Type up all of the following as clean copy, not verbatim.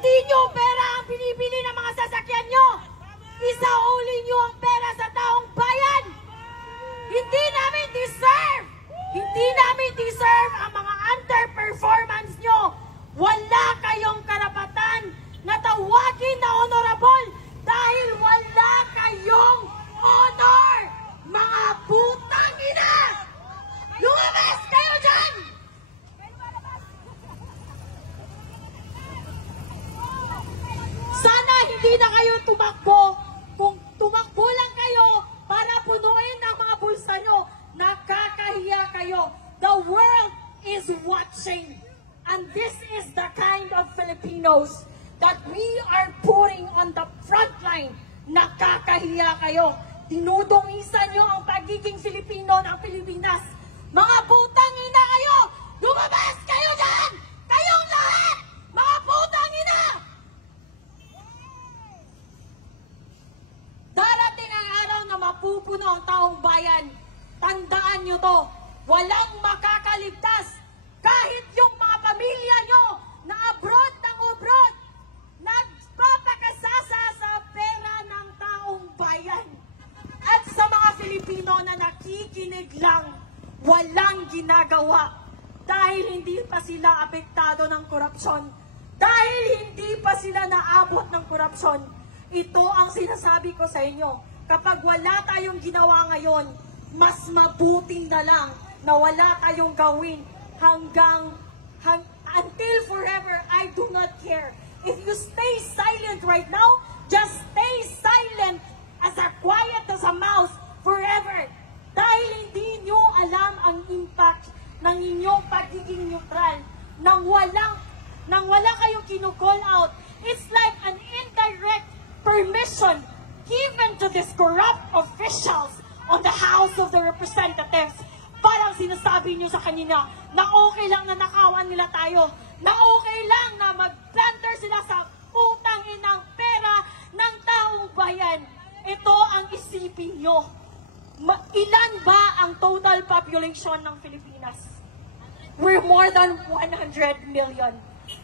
Hindi nyo pera ang binibili ng mga sasakyan nyo. Isauli nyo ang pera sa taong bayan. Hindi namin deserve. Hindi namin deserve ang mga underperformance nyo. Wala kayong karapatan na tawagin na honorable dahil wala kayong honor. Mga putang ina! Lumabas kayo dyan! Sana hindi na kayo tumakbo. Kung tumakbo lang kayo para punuin ang mga bulsa nyo, nakakahiya kayo. The world is watching. And this is the kind of Filipinos that we are putting on the front line. Nakakahiya kayo. Dinudungisan nyo ang pagiging Filipino ng Pilipinas. Mga putang ina kayo! Lumabas kayo dyan! Kayong lahat! Mga putang ina! Darating ang araw na mapupuno ang taong bayan. Tandaan nyo to. Walang makakaligtas. Kahit yung mga pamilya nyo na abroad ng abroad, nagpapakasasa sa pera ng taong bayan. At sa mga Filipino na nakikinig lang, walang ginagawa dahil hindi pa sila apektado ng korupsyon. Dahil hindi pa sila naabot ng korupsyon. Ito ang sinasabi ko sa inyo. Kapag wala tayong ginawa ngayon, mas mabuting na lang na wala tayong gawin until forever. I do not care. If you stay silent right now, just stay silent as quiet as a mouse forever. Dahil hindi nyo alam ang impact ng inyong pagiging neutral. Nang wala kayong kinu-call out, it's like an indirect permission given to these corrupt officials on the House of the Representatives. Parang sinasabi nyo sa kanina na okay lang na nakawan nila tayo, na okay lang na mag-planter sila sa utang inang pera ng taong bayan. Ito ang isipin nyo. Ilan ba ang total population ng Pilipinas? We're more than 100 million.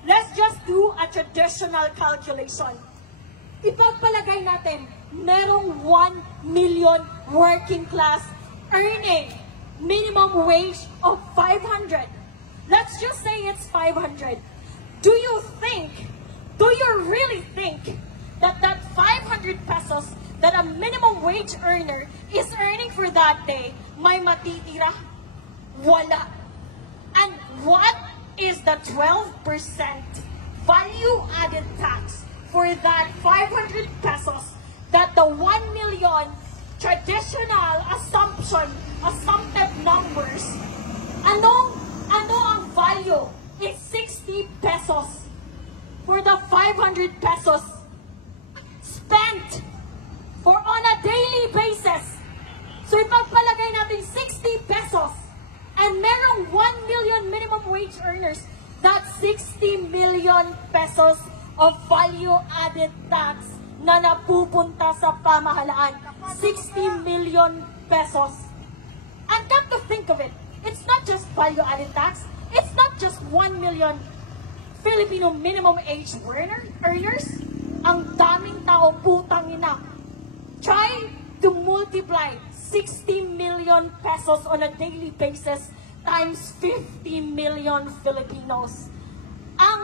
Let's just do a traditional calculation. Ipagpalagay natin, merong 1 million working class earning minimum wage of 500. Let's just say it's 500. Do you really think that 500 pesos that a minimum wage earner is earning for that day, may matitira? Wala. And what is the 12% value-added tax for that 500 pesos that the 1 million traditional assumptive numbers, ano ang value? It's 60 pesos for the 500 pesos spent for on a daily basis. So ipagpalagay natin 60 pesos and merong 1 million minimum wage earners, that's 60 million pesos of value-added tax na napupunta sa pamahalaan. 60 million pesos. And come to think of it, it's not just value-added tax, it's not just 1 million Filipino minimum age earners. Ang daming tao, putang ina. Try to multiply 60 million pesos on a daily basis times 50 million Filipinos. Ang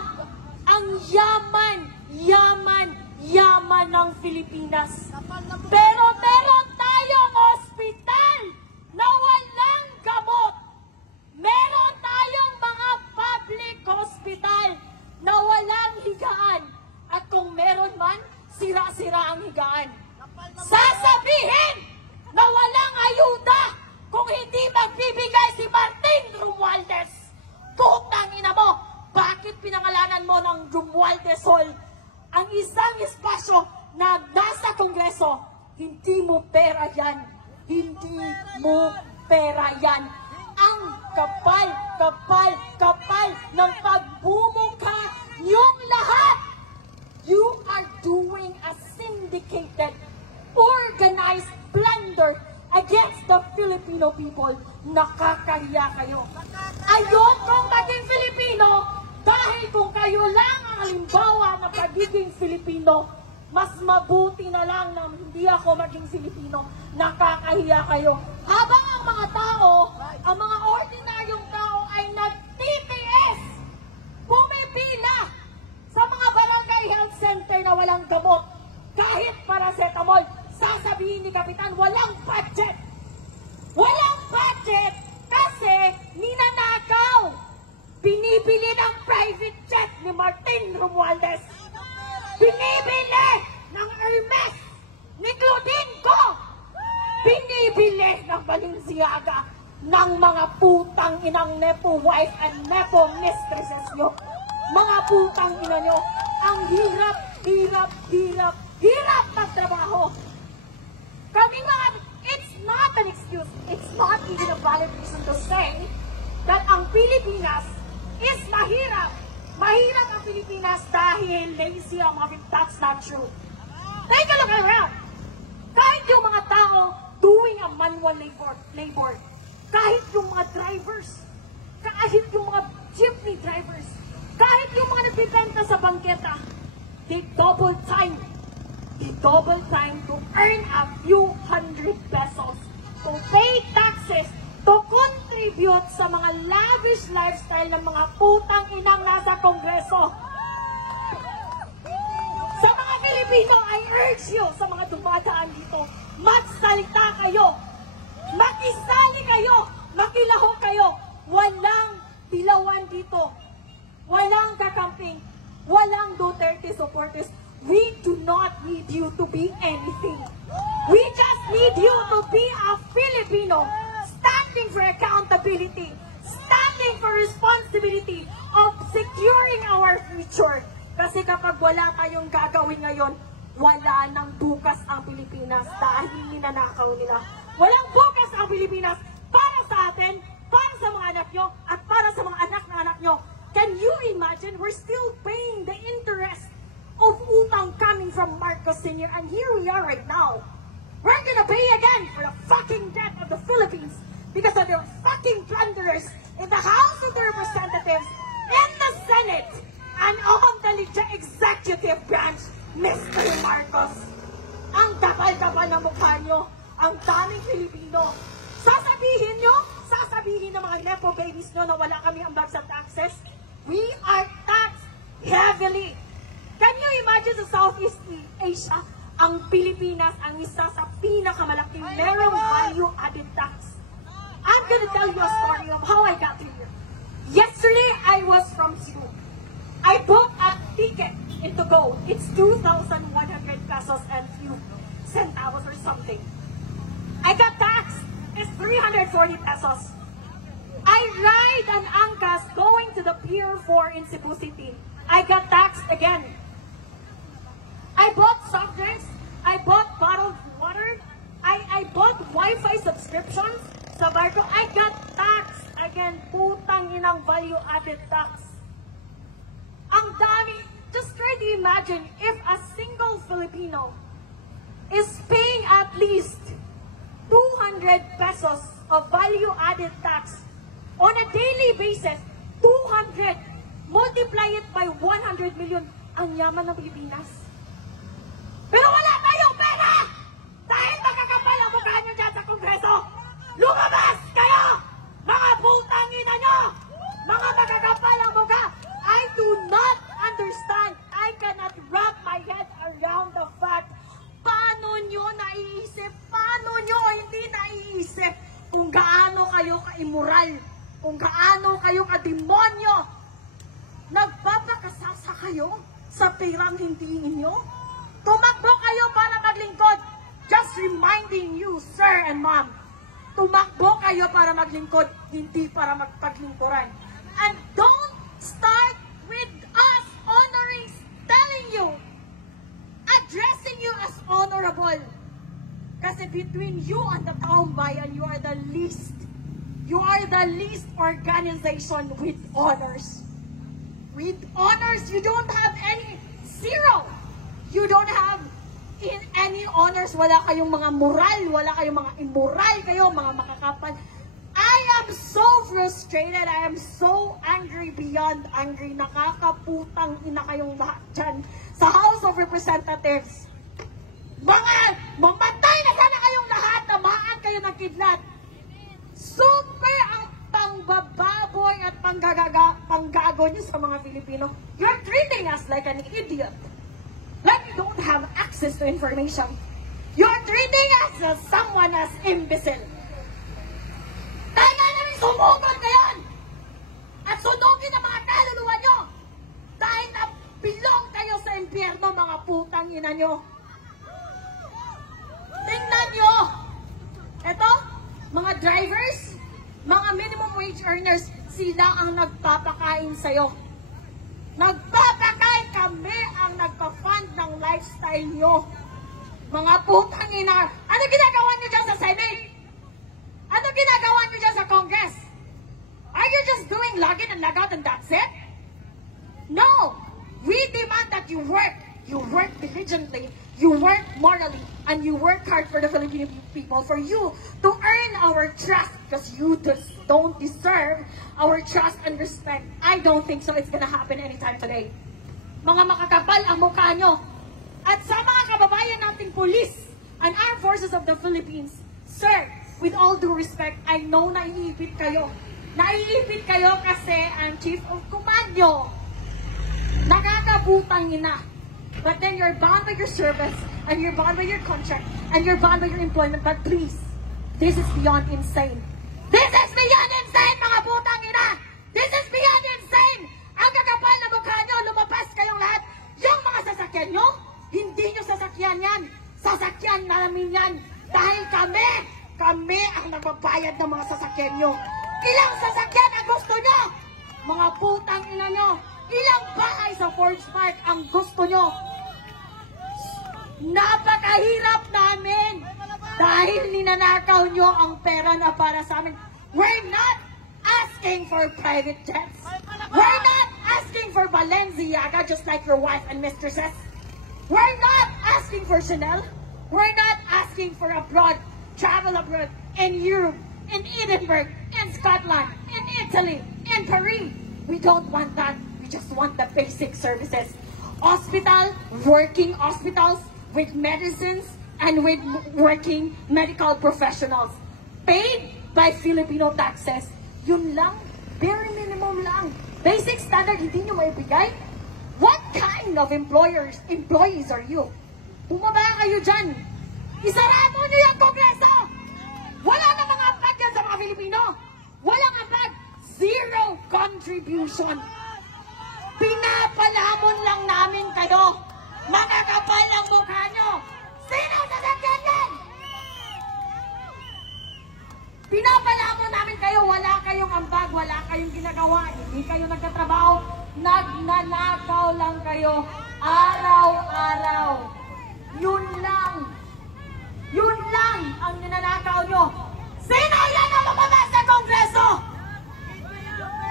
yaman ng Pilipinas. Pero meron tayong ospital na walang gamot. Meron tayong mga public hospital na walang higaan. At kung meron man, sira-sira ang higaan. Sasabihin na walang ayuda kung hindi magbibigay si Martin Romualdez. Putang ina mo, bakit pinangalanan mo ng Romualdez Hall ang isang espasyo na nasa Kongreso? Hindi mo pera yan. Hindi mo pera yan. Ang kapal ng pagbumukha niyong lahat. You are doing a syndicated, organized plunder against the Filipino people. Nakakahiya kayo. Ayokong maging Filipino dahil kung kayo lang ang halimbawa ng pagiging Filipino. Mas mabuti na lang na hindi ako maging Filipino. Nakakahiya kayo. Habang ang mga tao, ang mga ordinaryong tao ay nag-TTS, pumipila sa mga barangay health center na walang gamot. Kahit paracetamol, sasabihin ni Kapitan, walang budget. Walang budget kasi ninanakaw. Binibili ng private jet ni Martin Romualdez. Binibili ng Hermes ni Clodenco. Binibili ng Balenciaga ng mga putang inang nepo wife and nepo mistresses nyo. Mga putang ina nyo. Ang hirap magtrabaho. Kaming mga, it's not an excuse. It's not even a valid reason to say that ang Pilipinas is mahirap. Mahirap ang Pilipinas dahil lazy ang mga people. That's not true. Take a look around. Kahit yung mga tao doing a manual labor, kahit yung mga drivers, kahit yung mga jeepney drivers, kahit yung mga nagbibenta sa bangketa, they double time to earn a few hundred pesos, to pay taxes, to contribute sa mga lavish lifestyle ng mga putang inang nasa Kongreso. Sa mga Pilipino, I urge you, sa mga dumadaan dito, magsalita kayo, makisali kayo, makilaho kayo. Walang dilawan dito. Walang kakamping. Walang Duterte supporters. We do not need you to be anything. We just need you to be a Filipino, standing for accountability, standing for responsibility of securing our future. Kasi kapag wala tayong gagawin ngayon, wala nang bukas ang Pilipinas dahil ninanakaw nila. Walang bukas ang Pilipinas para sa atin, para sa mga anak nyo, at para sa mga anak na anak nyo. Can you imagine? We're still paying the interest of utang coming from Marcos Sr. And here we are right now. We're gonna pay again for the fucking debt of the Philippines because of their fucking blunderers in the House of the Representatives, in the Senate, and on the executive branch, Mr. Marcos. Ang kapal-kapal na mukha nyo, ang daming Filipino. Sasabihin ng mga Nepo babies nyo na wala kami ambag sa taxes. We are taxed heavily. Can you imagine sa Southeast Asia, ang Pilipinas ang isa sa pinakamalaking merong value-added tax. I'm gonna tell you a story of how I got here. Yesterday, I was from Cebu. I booked a ticket to go. It's 2,100 pesos and few centavos or something. I got taxed. It's 340 pesos. I ride an Angkas going to the Pier 4 in Cebu City. I got taxed again. I bought soft drinks. I bought bottled water. I bought Wi-Fi subscriptions sa barko. I got taxed again. Putang inang value-added tax. Ang dami. Just try to imagine if a single Filipino is paying at least 200 pesos of value-added tax on a daily basis. 200. Multiply it by 100 million. Ang yaman ng Pilipinas. Pero wala tayong pera! Dahil magkakapal ang mukha nyo dyan sa Kongreso! Lumabas kayo! Mga putang ina nyo! Mga magkakapal ang mukha! I do not understand. I cannot wrap my head around the fact. Paano nyo naiisip? Paano nyo hindi naiisip kung gaano kayo ka-immoral? Kung gaano kayo ka-demonyo? Nagpapakasasa kayo sa perang hindi inyo? Tumakbo kayo para maglingkod. Just reminding you, sir and ma'am, tumakbo kayo para maglingkod, hindi para magpaglingkuran. And don't start with us honoring, telling you, addressing you as honorable. Kasi between you and the taong bayan, you are the least. You are the least organization with honors. With honors, you don't have any, zero. You don't have in any honors. Wala kayong mga moral, wala kayong mga immoral kayo, mga makakapal. I am so frustrated. I am so angry beyond angry. Nakakaputang ina kayong lahat dyan sa House of Representatives. Mga mamatay na sana kayong lahat. Tamaan kayo ng kidlat. Super ang pangbababoy at panggago nyo sa mga Filipino. You're treating us like an idiot. Like we don't have access to information. You're treating us as someone as imbecile. Kaya namin sumugod ngayon at sunugin ang mga kaluluwa nyo dahil napilong kayo sa impyerno, mga putang ina nyo. Tingnan nyo. Eto, mga drivers, mga minimum wage earners, sila ang nagpapakain sa'yo. Nagpapakain, kami ang nagpa-fund ng lifestyle nyo. Mga putang ina. Ano ginagawa nyo dyan sa Senate? Ano ginagawa nyo dyan sa Congress? Are you just doing log in and log out and that's it? No! We demand that you work. You work diligently, you work morally, and you work hard for the Filipino people, for you to earn our trust, because you just don't deserve our trust and respect. I don't think so it's gonna happen anytime today. Mga makakapal ang mukha nyo. At sa mga kababayan nating police and armed forces of the Philippines, sir, with all due respect, I know naiipit kayo. Naiipit kayo kasi ang chief of command nyo nakakabutang ina. But then you're bound by your service, and you're bound by your contract, and you're bound by your employment. But please, this is beyond insane. This is beyond insane, mga putang ina! This is beyond insane! Ang kakapal na mukha nyo, lumabas kayong lahat. Yung mga sasakyan nyo, hindi nyo sasakyan yan. Sasakyan namin yan. Dahil kami ang nagbabayad ng mga sasakyan nyo. Ilang sasakyan ang gusto nyo? Mga putang ina nyo. Ilang bahay sa Forbes Park ang gusto nyo? Napakahirap namin dahil ninanakaw nyo ang pera na para sa amin. We're not asking for private jets. We're not asking for Balenciaga just like your wife and mistresses. We're not asking for Chanel. We're not asking for travel abroad in Europe, in Edinburgh, in Scotland, in Italy, in Paris. We don't want that. Just want the basic services. Working hospitals with medicines and with working medical professionals. Paid by Filipino taxes. Yun lang. Very minimum lang. Basic standard, hindi nyo maibigay? What kind of employees are you? Bumaba kayo dyan. Isarado nyo yung Kongreso. Wala na mga ambag yan sa mga Filipino. Walang ambag. Zero contribution. Pinapalamon lang namin kayo. Makakapal ang mukha nyo. Sino sasakyan yan? Pinapalamon namin kayo. Wala kayong ambag, wala kayong ginagawa. Hindi kayo nagtatrabaho. Nagnanakaw lang kayo. Araw-araw. Yun lang. Yun lang ang ninanakaw nyo. Sino yan ang lumabas sa Kongreso?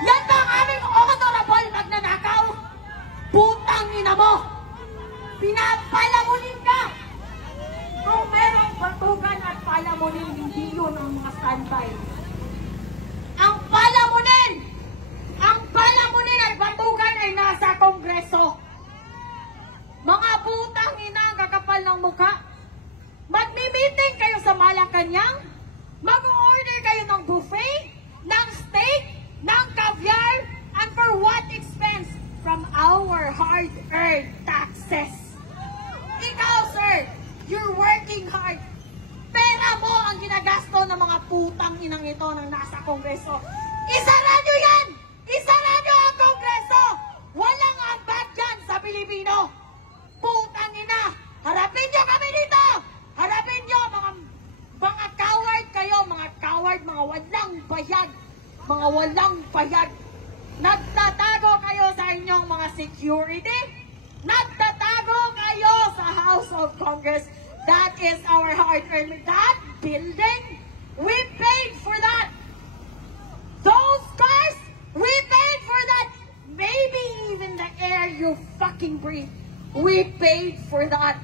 Yan ba ang aming honorable magnanakaw? Putang ina mo! Pinapalamunin ka! Kung merong batugan at palamunin, hindi yun ang mga standby. Ang palamunin at batugan ay nasa Kongreso. Mga putang ina ang kakapal ng mukha. Magmi-meeting kayo sa Malacanang, mag-order kayo ng buffet, ng steak, ng caviar, and for what expense? From our hard-earned taxes. Ikaw, sir, you're working hard. Pera mo ang ginagasto ng mga putang inang ito ng nasa Kongreso. Isara nyo yan! Isara nyo ang Kongreso! Walang ambag dyan sa Pilipino. Putang ina! Harapin nyo kami dito! Harapin nyo, mga coward kayo, mga coward, mga walang bayad. Mga walang bayad. Nagtatago kayo sa inyong mga security. Nagtatago kayo sa House of Congress. That is our hard-earned. That building, we paid for that. Those cars, we paid for that. Maybe even the air you fucking breathe, we paid for that.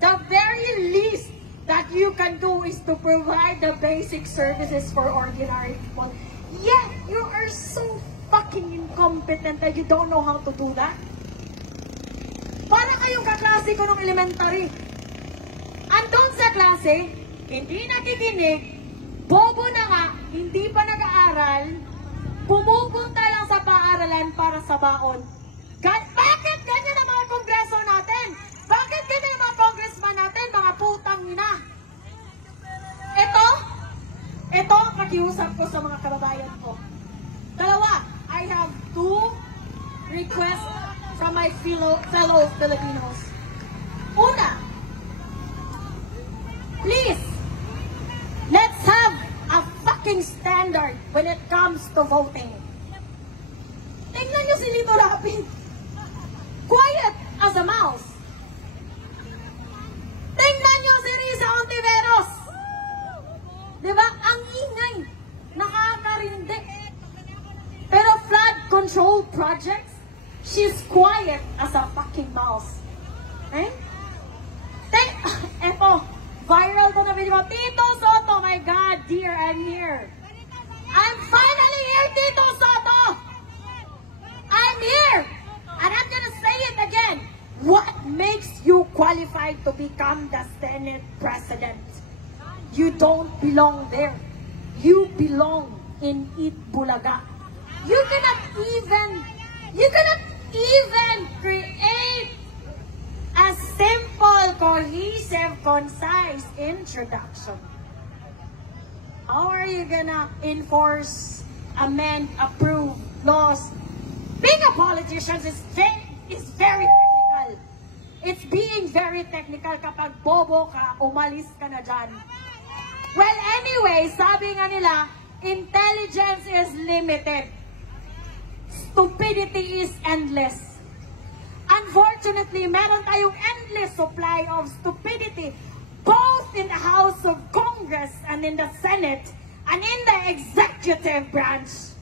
The very least that you can do is to provide the basic services for ordinary people. Yet, you are so fucking incompetent that you don't know how to do that. Para kayong kaklase ko nung elementary. Andun sa klase, hindi nakikinig, bobo na nga, hindi pa nag-aaral, pumupunta lang sa paaralan para sa baon. Bakit ganyan ang mga kongreso natin? Bakit ganyan ang mga congressman natin, mga putang ina? Ito ang pakiusap ko sa mga kababayan ko. Dalawa, I have two requests from my fellow Filipinos. Una, please, let's have a fucking standard when it comes to voting. Tingnan nyo si Lito Lapid. Quiet as a mouse. Tingnan nyo si Risa Ontiveros. Diba? Ang ingay. Nakakarindi. Pero flood control projects, she's quiet as a fucking mouse. Eh? Eto, viral to na video. Tito Soto, my God, dear, I'm here. I'm finally here, Tito Soto! I'm here! And I'm gonna say it again. What makes you qualified to become the Senate President? You don't belong there. You belong in Itbulaga. You cannot even create a simple, cohesive, concise introduction. How are you gonna enforce, amend, approve laws? Being a politician is very technical. It's being very technical. Kapag bobo ka, umalis ka na dyan. Well, anyway, sabi nga nila, intelligence is limited. Stupidity is endless. Unfortunately, meron tayong endless supply of stupidity both in the House of Congress and in the Senate and in the executive branch.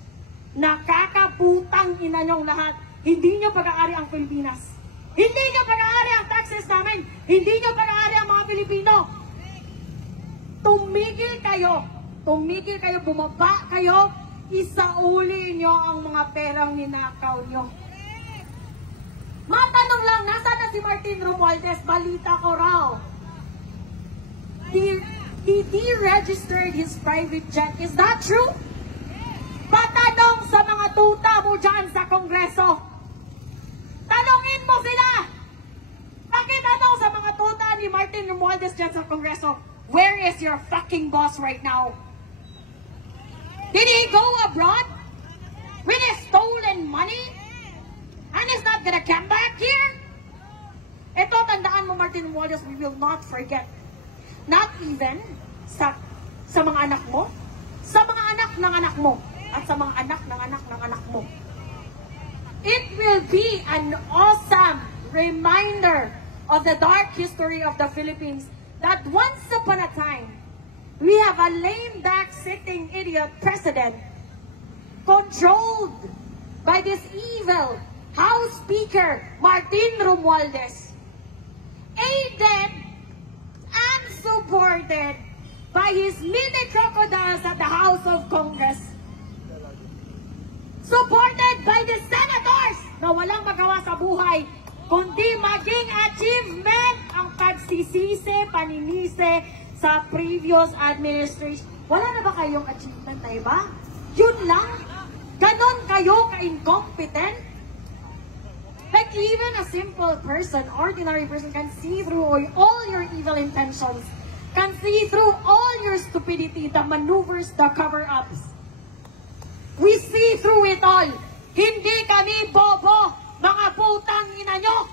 Nakakaputang ina nyong lahat. Hindi nyo pag-aari ang Pilipinas. Hindi nyo pag-aari ang taxes namin. Hindi nyo pag-aari ang mga Pilipino. Tumigil kayo, bumaba kayo, isauli nyo ang mga perang ninakaw nyo. Matanong lang, nasaan na si Martin Romualdez? Balita ko raw. He deregistered his private jet. Is that true? Patanong sa mga tuta mo dyan sa Kongreso. Tanongin mo sila. Pakitanong sa mga tuta ni Martin Romualdez dyan sa Kongreso. Where is your fucking boss right now? Did he go abroad with his stolen money? And he's not gonna come back here? Ito, tandaan mo, Martin Romualdez, we will not forget. Not even sa mga anak mo, sa mga anak ng anak mo, at sa mga anak ng anak ng anak mo. It will be an awesome reminder of the dark history of the Philippines that once upon a time, we have a lame-duck sitting idiot president controlled by this evil House Speaker, Martin Romualdez, aided and supported by his mini crocodiles at the House of Congress, supported by the senators na walang magawa sa buhay, kundi maging achievement ang pagsisisi, paninisi sa previous administration. Wala na ba kayong achievement na iba? Yun lang? Ganon kayo ka-incompetent? Like even a simple person, ordinary person can see through all your evil intentions, can see through all your stupidity, the maneuvers, the cover-ups. We see through it all. Hindi kami bobo, mga putang ina nyo.